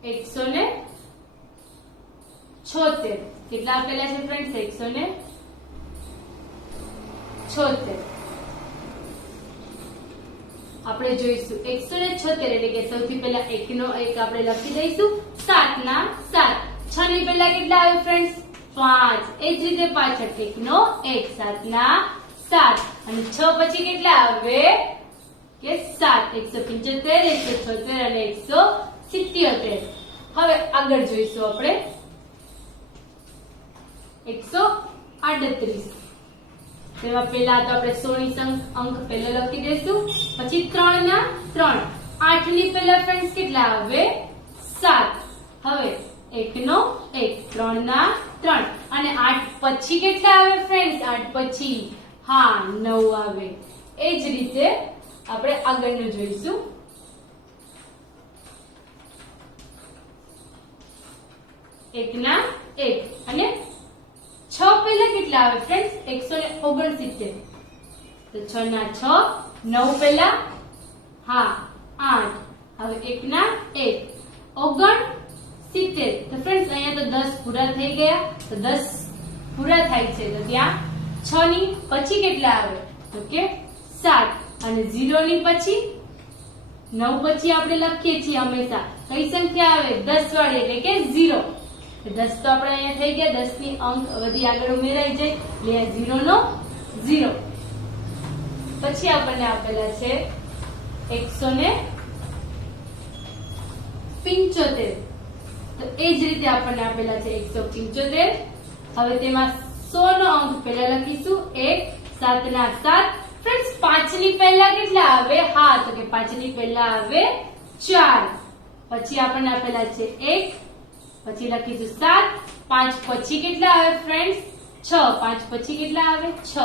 176 કેટલા આપેલા છે ફ્રેન્ડ્સ 176 આપણે જોઈશું 176 એટલે કે સૌથી પહેલા 1 નો 1 આપણે લખી દઈશું 7 ના 7 6 ની પહેલા કેટલા આવે ફ્રેન્ડ્સ 5 એ જ રીતે પાછળ 1 નો 1 7 ના 7 અને 6 પછી કેટલા આવે કે 7 175 176 અને 177 હવે આગળ જોઈશું આપણે 138 તેમાં પહેલા તો આપણે 100 ની અંક પહેલા લખી દઈશું પછી 3 ના 3 8 ની પહેલા ફ્રેન્ડ્સ કેટલા આવે 7 હવે 1 નો 1 3 ના 3 અને 8 પછી કેટલા આવે ફ્રેન્ડ્સ 8 પછી હા 9 આવે એ જ રીતે આપણે આગળનું જોઈશું 1 ના 1 અને 6 પહેલા કેટલા આવે ફ્રેન્ડ્સ 169 તો 6 ના 6 9 પહેલા હા 8 હવે 1 ના 1 69 તો ફ્રેન્ડ્સ અહીંયા તો 10 પૂરા થઈ ગયા તો 10 પૂરા થાય છે તો ત્યાં 6 ની પછી કેટલા આવે તો કે 7 અને 0 ની પછી 9 પછી આપણે લખીએ છીએ હંમેશા કઈ સંખ્યા આવે 10 વાળી એટલે કે 0 10 તો આપણે અહીંયા થઈ ગયા 10 ની અંક બધી આગળ ઉમેરાઈ જાય એટલે 0 નો 0 પછી આપણને આપેલા છે 175 તો એ જ રીતે આપણને આપેલા છે 175 હવે તેમાં 100 નો અંક પહેલા લખીશું 1 7 ના 7 ફ્રેન્ડ્સ 5 ની પહેલા કેટલા આવે હા તો કે 5 ની પહેલા આવે 4 પછી આપણને આપેલા છે 1 પછી લખીશું 7 5 પછી કેટલા આવે ફ્રેન્ડ્સ 6 5 પછી કેટલા આવે 6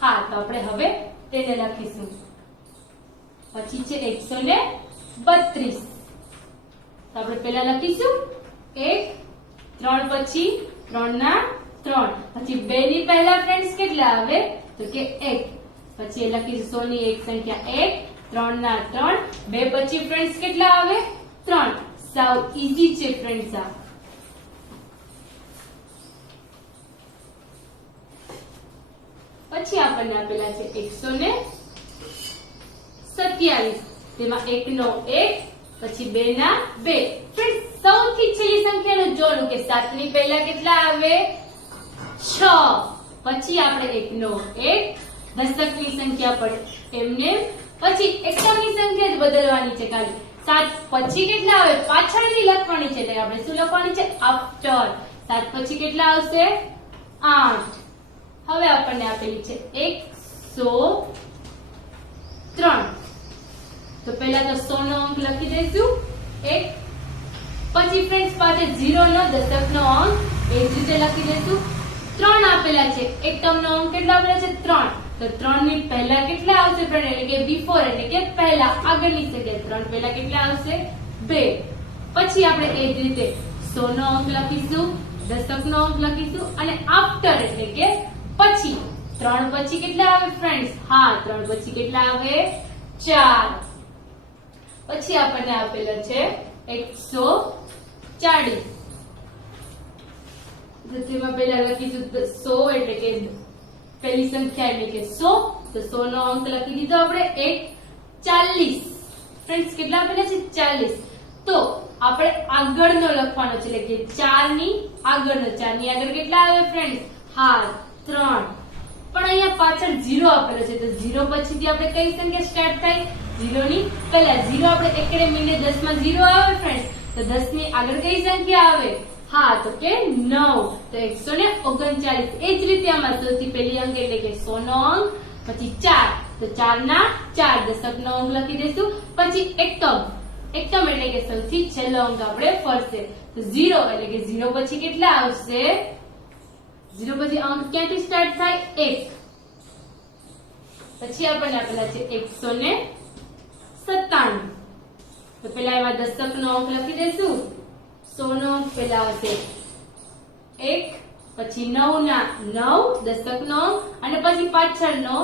હા તો આપણે હવે તેને લખીશું પછી છે 132 તો આપણે પહેલા લખીશું 1 3 પછી 3 ના 3 પછી 2 ની પહેલા ફ્રેન્ડ્સ કેટલા આવે તો કે 1 પછી એ લખીશું 100 ની એક સંખ્યા 1 3 ના 3 2 પછી ફ્રેન્ડ્સ કેટલા આવે 3 સાવ ઈઝી છે ફ્રેન્ડ્સ આ પછી આપણને આપેલા છે 127 તેમાં 1 નો 1 પછી 2 ના 2 ફ્રેન્ડ્સ સૌથી છેલ્લી સંખ્યાનું જોવાનું કે 7 ની પહેલા કેટલા આવે 6 પછી આપણે 1 નો 1 દશકની સંખ્યા પર એમને પછી એકમની સંખ્યા જ બદલવાની છે ખાલી 7 પછી કેટલા આવે પાછળની લખવાની છે એટલે આપણે શું લખવાની છે આફ્ટર 7 પછી કેટલા આવશે 8 હવે આપણને આપેલી છે 103 તો પહેલા તો 100 નો અંક લખી દઈશું 1 પછી ફ્રેન્ડ્સ પાસે 0 નો દશકનો અંક એ જ રીતે લખી દઈશું 3 આપેલા છે એકમનો અંક કેટલા આપેલા છે 3 તો 3 ની પહેલા કેટલા આવશે ફ્રેન્ડ એટલે કે બિફોર એટલે કે પહેલા આગળની સંખ્યા 3 પહેલા કેટલા આવશે 2 પછી આપણે એ જ રીતે 100 નો અંક લખીશું દશકનો અંક લખીશું અને આફ્ટર એટલે કે પછી 3 પછી કેટલા આવે ફ્રેન્ડ્સ હા 3 પછી કેટલા આવે 4 પછી આપણને આપેલો છે 140 તો તેમાં પહેલા લખીશું 100 એટલે કે પહેલી સંખ્યા એટલે કે 100 તો 100 નો અંક લખી દીધો આપણે 140 ફ્રેન્ડ્સ કેટલા આપેલા છે 40 તો આપણે આગળનો લખવાનો છે એટલે કે 4 ની આગળનો 4 ની આગળ કેટલા આવે ફ્રેન્ડ્સ હા 3 પણ અહીંયા પાછળ 0 આપેલો છે તો 0 પછીથી આપણે કઈ સંખ્યા સ્ટાર્ટ થાય 0 ની પહેલા 0 આપણે એકડે મિલે 10 માં 0 આવે ફ્રેન્ડ્સ તો 10 ની આગળ કઈ સંખ્યા આવે હા તો કે 9 તો 139 એ જ રીતે આમાં સૌથી પહેલી અંક એટલે કે 100 નો અંક પછી 4 તો 4 ના 4 દશકનો અંક લખી દઈશું પછી એકમ એકમ એટલે કે સૌથી છેલ્લો અંક આપણે ફરશે તો 0 એટલે કે 0 પછી કેટલા આવશે 0 પછી અંક ક્યાંથી સ્ટાર્ટ થાય 1 પછી આપણને આપેલા છે 197 તો પેલા એમાં દશકનો અંક લખી દેશું 100 નો અંક પેલા આવશે 1 પછી 9 ના 9 દશકનો અંક અને પછી પાછળનો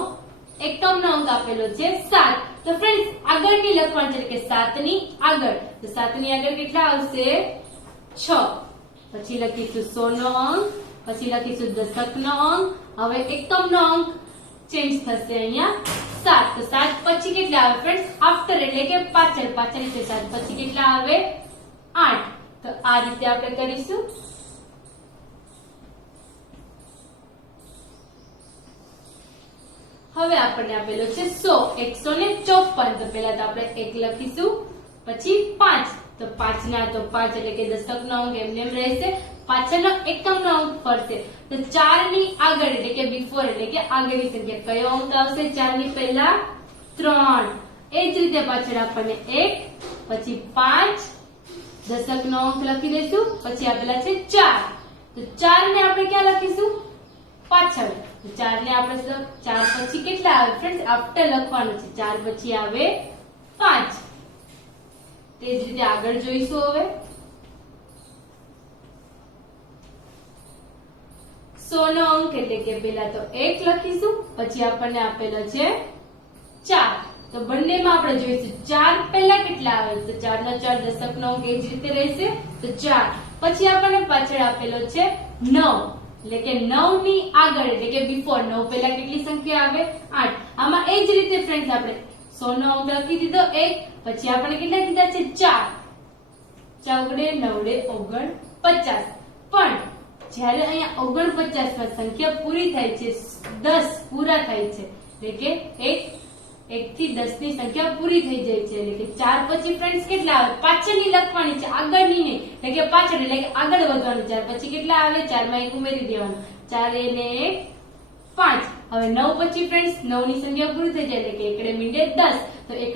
એકમનો અંક આપેલો છે 7 તો ફ્રેન્ડ્સ આગળની લખવાનું છે કે 7 ની આગળ તો 7 ની આગળ કેટલા આવશે 6 પછી લખીશું 100 નો અંક પછી લખીશું દશકનો અંક હવે એકમનો અંક ચેન્જ થશે અહીંયા 7 તો 7 પછી કેટલા આવે ફ્રેન્ડ્સ આફ્ટર એટલે કે પાછળ છે 7 પછી કેટલા આવે 8 તો આ રીતે આપણે કરીશું હવે આપણને આપેલો છે 100 154 તો પહેલા તો આપણે 1 લખીશું પછી 5 તો 5 ના તો 5 એટલે કે દશકનો અંક એમને એમ રહેશે પાછળનો એકમનો અંક ફરશે તો 4 ની આગળ એટલે કે બિફોર એટલે કે આગળની સંખ્યા કયો અંક આવશે 4 ની પહેલા 3 એ જ રીતે પાછળ આપણને 1 પછી 5 દશકનો અંક લખી દઈશું પછી આપેલા છે 4 તો 4 ને આપણે ક્યાં લખીશું પાછળ તો 4 ને આપણે 4 પછી કેટલા આવે ફ્રેન્ડ્સ આફ્ટર લખવાનું છે 4 પછી આવે 5 તે જ રીતે આગળ જોઈશું હવે 100 નો અંક એટલે કે પહેલા તો 1 લખીશું પછી આપણને આપેલો છે 4 તો બંનેમાં આપણે જોઈશું 4 પહેલા કેટલા આવે તો 4 ના 4 દશકનો અંક એ જ રીતે રહેશે તો 4 પછી આપણને પાછળ આપેલો છે 9 એટલે કે 9 ની આગળ એટલે કે બિફોર 9 પહેલા કેટલી સંખ્યા આવે 8 આમાં એ જ રીતે ફ્રેન્ડ્સ આપણે 100 નો અંક લખી દીધો 1 પછી આપણે કેટલા કીધા છે 4 4 9 49 પણ જ્યારે અહીંયા 49 માં સંખ્યા પૂરી થાય છે 10 પૂરા થાય છે એટલે કે 1 થી 10 ની સંખ્યા પૂરી થઈ જાય છે એટલે કે 4 પછી ફ્રેન્ડ્સ કેટલા આવે પાછળની લખવાની છે આગળની નહીં એટલે કે પાછળ એટલે કે આગળ વધવાનું 4 પછી કેટલા આવે 4 માં 1 ઉમેરી દેવાનું 4 ને 1 5 હવે 9 પછી ફ્રેન્ડ્સ 9 ની સંખ્યા પૂરી થઈ જાય એટલે કે એકડે મીંડે 10 તો એક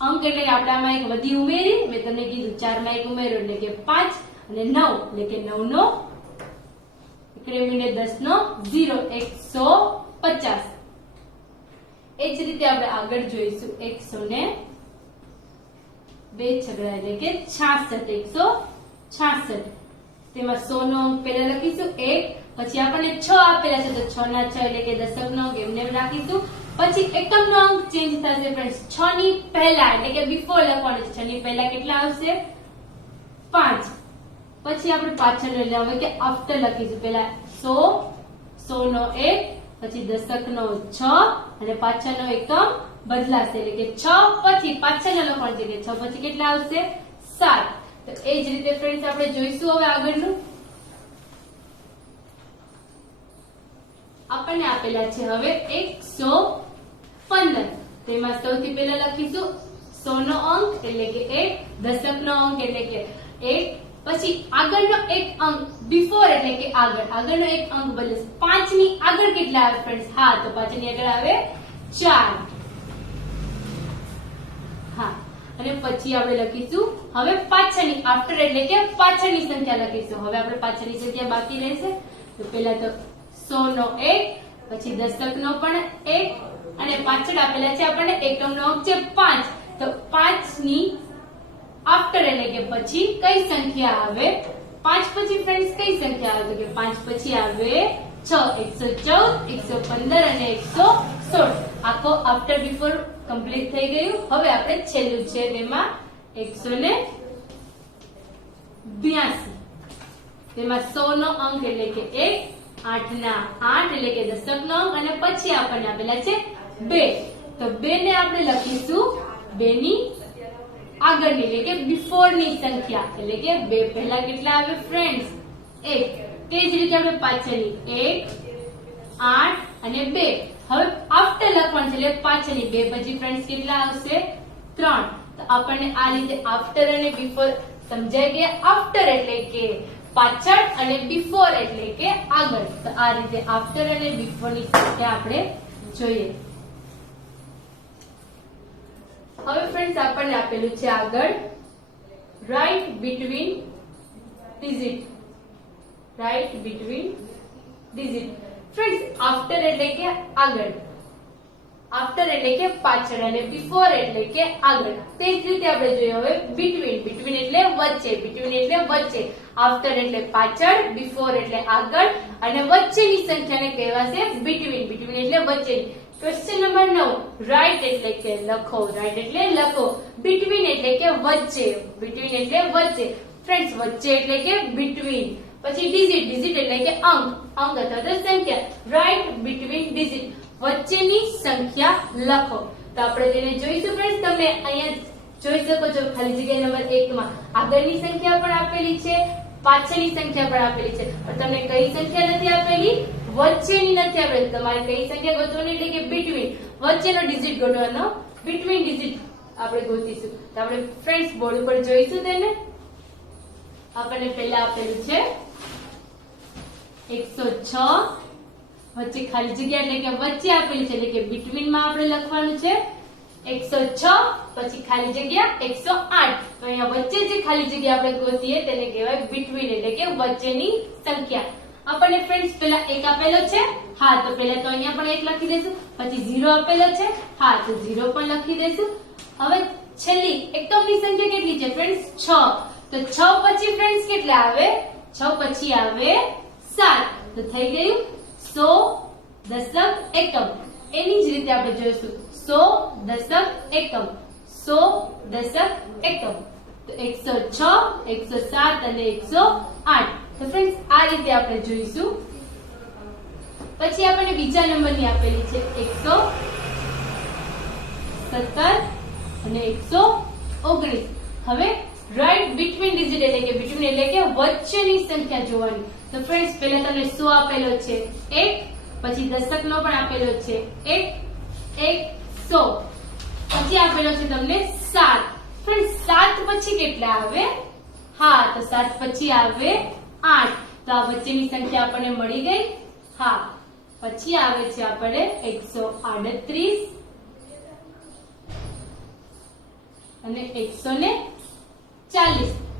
અંક એટલે કે આપણે આમાં એક વધી ઉમેરી મેં તમને કીધું 4 માં 1 ઉમેર્યો એટલે કે 5 અને 9 એટલે કે 9 નો એકડે મીંડે 10 નો 0 150 એ જ રીતે આપણે આગળ જોઈશું 100 ને 2 છગડા એટલે કે 66 166 તેમાં 100 નો અંક પહેલા લખીશું 1 પછી આપણને 6 આપેલા છે તો 6 ના 6 એટલે કે દશકનો અંક એમને રાખીશું પછી એકમનો અંક ચેન્જ થશે ફ્રેન્ડ્સ 6 ની પહેલા એટલે કે બિફોર લખવાનું છે 6 ની પહેલા કેટલા આવશે 5 પછી આપણે પાછળ હવે કે આફ્ટર લખીશું પહેલા 100 નો 1 પછી દશકનો 6 અને પાછળનો એકમ બદલાશે એટલે કે 6 પછી પાછળનો લખવાનું છે કે 6 પછી કેટલા આવશે 7 તો એ જ રીતે ફ્રેન્ડ્સ આપણે જોઈશું હવે આગળનું આપણને આપેલા છે હવે 115 તેમાં સૌથી પહેલા લખીશું 100 નો અંક એટલે કે 1 દશકનો અંક એટલે કે 1 પછી આગળનો એક અંક બિફોર એટલે કે આગળનો એક અંક બદલે 5 ની આગળ કેટલા આવે ફ્રેન્ડ્સ હા તો 5 ની આગળ આવે 4 હા અને પછી આપણે લખીશું હવે પાછળની આફ્ટર એટલે કે પાછળની સંખ્યા લખીશું હવે આપણે પાછળની સંખ્યા બાકી રહેશે તો પહેલા તો 100 નો 1 પછી દશકનો પણ 1 અને પાછળ આપેલા છે આપણને એકમનો અંક છે 5 તો 5 ની આફ્ટર એટલે કે પછી કઈ સંખ્યા આવે 5 પછી ફ્રેન્ડ્સ કઈ સંખ્યા આવે તો કે 5 પછી આવે 6 114 115 અને 116 આખો આફ્ટર બિફોર કમ્પ્લીટ થઈ ગયું હવે આપણે છેલ્લું છે તેમાં 182 તેમાં 100 નો અંક એટલે કે 1 8 ના 8 એટલે કે દશકનો અંક અને પછી આપણને આપેલા છે 2 તો 2 ને આપણે લખીશું 2 ની આગળની એટલે કે બિફોર ની સંખ્યા એટલે કે 2 પહેલા કેટલા આવે ફ્રેન્ડ્સ 1 તે જ રીતે આપણે પાછળની 1 8 અને 2 હવે આફ્ટર લખવાનું છે એટલે પાછળની 2 પછી ફ્રેન્ડ્સ કેટલા આવશે 3 તો આપણને આ રીતે આફ્ટર અને બિફોર સમજાઈ ગયા આફ્ટર એટલે કે પાછળ અને બિફોર એટલે કે આગળ તો આ રીતે આફ્ટર અને બિફોર ની સંખ્યા આપણે જોઈએ હવે ફ્રેન્ડ્સ આપણને આપેલું છે આગળ right between digit. Right between digit. Friends after એટલે કે આગળ, આફ્ટર એટલે કે પાછળ અને બિફોર એટલે કે આગળ. તે જ રીતે આપણે જોઈએ હવે બિટવીન. બિટવીન એટલે વચ્ચે, બિટવીન એટલે વચ્ચે, આફ્ટર એટલે પાછળ, બિફોર એટલે આગળ અને વચ્ચેની સંખ્યાને કહેવાશે બિટવીન. બિટવીન એટલે વચ્ચેની. ક્વેશ્ચન નંબર 9, રાઇટ એટલે કે લખો. રાઇટ એટલે લખો. બિટવીન એટલે કે વચ્ચે, બિટવીન એટલે વચ્ચે. ફ્રેન્ડ્સ વચ્ચે એટલે કે બિટવીન. પછી ડિજિટ. ડિજિટ એટલે કે અંક, અંક અથવા તો સંખ્યા. રાઇટ બિટવીન ડિજિટ, વચ્ચેની સંખ્યા લખો. તો આપણે તેને જોઈશું ફ્રેન્ડ્સ. તમે અહીંયા જોઈ શકો છો ખાલી જગ્યા નંબર 1 માં આગળની સંખ્યા પણ આપેલી છે, પાછળની સંખ્યા પણ આપેલી છે, પણ તમને કઈ સંખ્યા નથી આપેલી? વચ્ચેની નથી આપેલી. તમારે કઈ સંખ્યા ગોતવાની એટલે કે બિટવીન, વચ્ચેનો ડિજિટ ગોતવાનો. બિટવીન ડિજિટ આપણે ગોતીશું. તો આપણે ફ્રેન્ડ્સ બોર્ડ ઉપર જોઈશું તેને. આપણને પહેલા આપેલું છે 106, વચ્ચે ખાલી જગ્યા એટલે કે વચ્ચે આપેલી છે એટલે કે બિટવીન માં આપણે લખવાનું છે 106, પછી ખાલી જગ્યા 108. તો અહીંયા વચ્ચે જે ખાલી જગ્યા આપણે ગોતીએ તેને કહેવાય બિટવીન એટલે કે વચ્ચેની સંખ્યા. આપણને ફ્રેન્ડ્સ પહેલા 1 આપેલો છે, હા તો પહેલા તો અહીંયા પણ 1 લખી દઈશું. પછી 0 આપેલો છે, હા તો 0 પણ લખી દઈશું. હવે છેલ્લી એકમની સંખ્યા કેટલી છે ફ્રેન્ડ્સ? 6. તો 6 પછી ફ્રેન્ડ્સ કેટલા આવે? 6 પછી આવે 7. તો થઈ ગયું 100 દશક એકમ. એની જ રીતે આપણે જોઈશું 100 દશક એકમ, 100 દશક એકમ. તો 106, 107 અને 108. તો ફ્રેન્ડ્સ આ રીતે આપણે જોઈશું. પછી આપણને બીજા નંબરની આપેલી છે 117 અને 119. હવે રાઇટ બિટવીન ડિજિટ એટલે કે બિટવીન એટલે કે વચ્ચેની સંખ્યા જોવાની. તો ફ્રેન્ડ્સ પહેલા તમને 100 આપેલો છે 1, પછી દશકનો પણ આપેલો છે 1, 100. પછી આપેલો છે તમને 7. ફ્રેન્ડ્સ 7 પછી કેટલા આવે? હા તો 7 પછી આવે 8. તો આ વચ્ચેની સંખ્યા આપણને મળી ગઈ. હા પછી આવે છે આપણે 138 અને 140.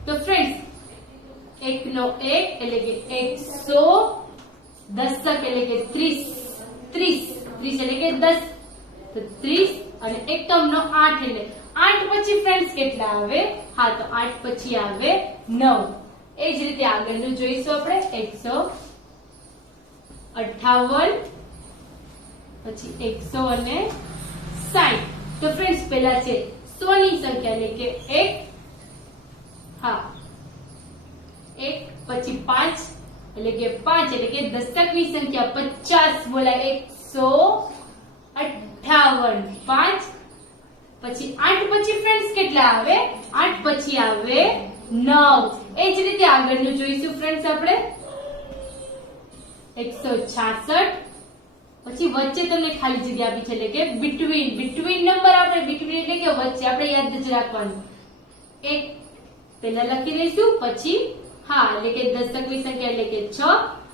તો ફ્રેન્ડ્સ 1 નો 1 એટલે કે 100, દશક એટલે કે 30, 30 એટલે કે 10. તો 30 અને એકમનો 8 એટલે 8 પછી ફ્રેન્ડ્સ કેટલા આવે? હા તો 8 પછી આવે 9. એ જ રીતે આગળનું જોઈશું આપણે 158 પછી 160. તો ફ્રેન્ડ્સ પહેલા છે 100 ની સંખ્યા એટલે કે 1, હા 1 પછી 5 એટલે કે 5 એટલે કે દશકની સંખ્યા 50 બોલાય 158. 5 પછી 8 પછી ફ્રેન્ડ્સ કેટલા આવે? 8 પછી આવે 9. એ જ રીતે આગળનું જોઈશું ફ્રેન્ડ્સ આપણે 166. પછી વચ્ચે તમને ખાલી જગ્યા આપી છે એટલે કે બિટવીન. બિટવીન નંબર આપણે બિટવીન એટલે કે વચ્ચે આપણે યાદ જ રાખવાનું. 1 પહેલા લખી દઈશું, પછી હા એટલે કે દશકની સંખ્યા એટલે કે 6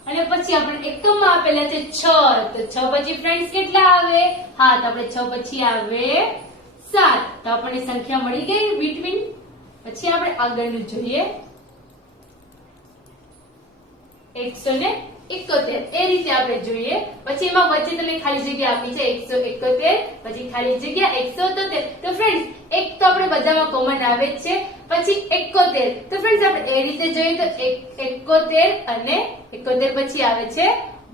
અને પછી આપણે એકમમાં આપેલા છે 6. તો 6 પછી ફ્રેન્ડ્સ કેટલા આવે? હા તો આપણે 6 પછી આવે 7. તો આપણને સંખ્યા મળી ગઈ બિટવીન. પછી આપણે આગળનું જોઈએ 171. એ રીતે આપણે જોઈએ. પછી એમાં વચ્ચે તમે ખાલી જગ્યા આપી છે 171, પછી ખાલી જગ્યા 173. તો ફ્રેન્ડ્સ એક તો આપણે બધામાં કોમન આવે જ છે, પછી 71. તો ફ્રેન્ડ્સ આપણે એ રીતે જોઈએ તો 71 અને 71 પછી આવે છે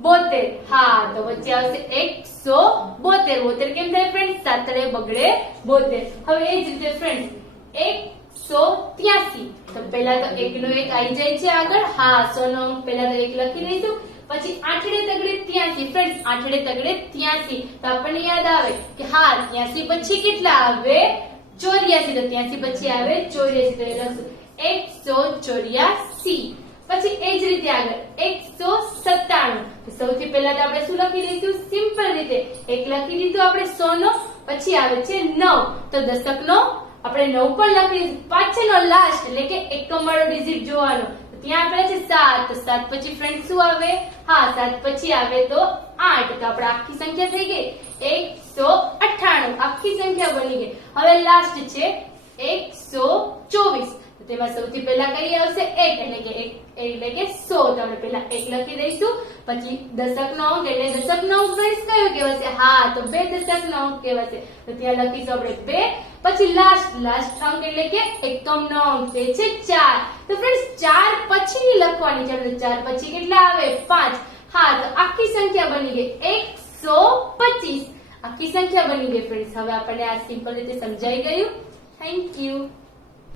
72. હા તો વચ્ચે આવશે 172. 72 કેમ થાય ફ્રેન્ડ્સ? 7 બગડે 72. હવે એ જ રીતે ફ્રેન્ડ્સ 183. તો પહેલા તો 1 નો 1 આવી જાય છે આગળ. હા 100 નો અંક પહેલા તો 1 લખી દઈશું. પછી 8 તગડે 83. ફ્રેન્ડ્સ 8 તગડે 83. તો આપણને યાદ આવે કે હા 83 પછી કેટલા આવે? 84. તો 83 પછી આવે 84. તો એ લખશું 184. પછી એ જ રીતે આગળ 197. સૌથી પહેલા તો આપણે શું લખી દઈશું? સિમ્પલ રીતે 1 લખી દીધું આપણે 100 નો, પછી આવે છે 9. તો દશકનો આપણે 9 પણ લખી દઈશું. પાછળનો લાસ્ટ એટલે કે એકમ વાળો ડિજિટ જોવાનો. ત્યાં આપેલા છે 7. તો 7 પછી ફ્રેન્ડ શું આવે? હા 7 પછી આવે તો 8. તો આપણે આખી સંખ્યા થઈ ગઈ 198. આખી સંખ્યા બની ગઈ. હવે લાસ્ટ છે 124. તો તેમાં સૌથી પહેલા કઈ આવશે 1 એટલે કે 100. તો આપણે પહેલા 1 લખી દઈશું, પછી દશકનો અંક એટલે દશકનો અંક ફ્રેન્ડ્સ કયો કહેવાશે? હા, તો 2 દશકનો અંક કહેવાશે. તો ત્યાં લખીશું આપણે 2. પછી લાસ્ટ અંક એટલે કે એકમનો અંક તે છે 4. તો ફ્રેન્ડ્સ 4 પછી લખવાની છે. તો 4 પછી કેટલા આવે? 5. હા, તો આખી સંખ્યા બની ગઈ 125. આખી સંખ્યા બની ગઈ ફ્રેન્ડ્સ. હવે આપણને આ સિમ્પલ રીતે સમજાઈ ગયું. Thank you.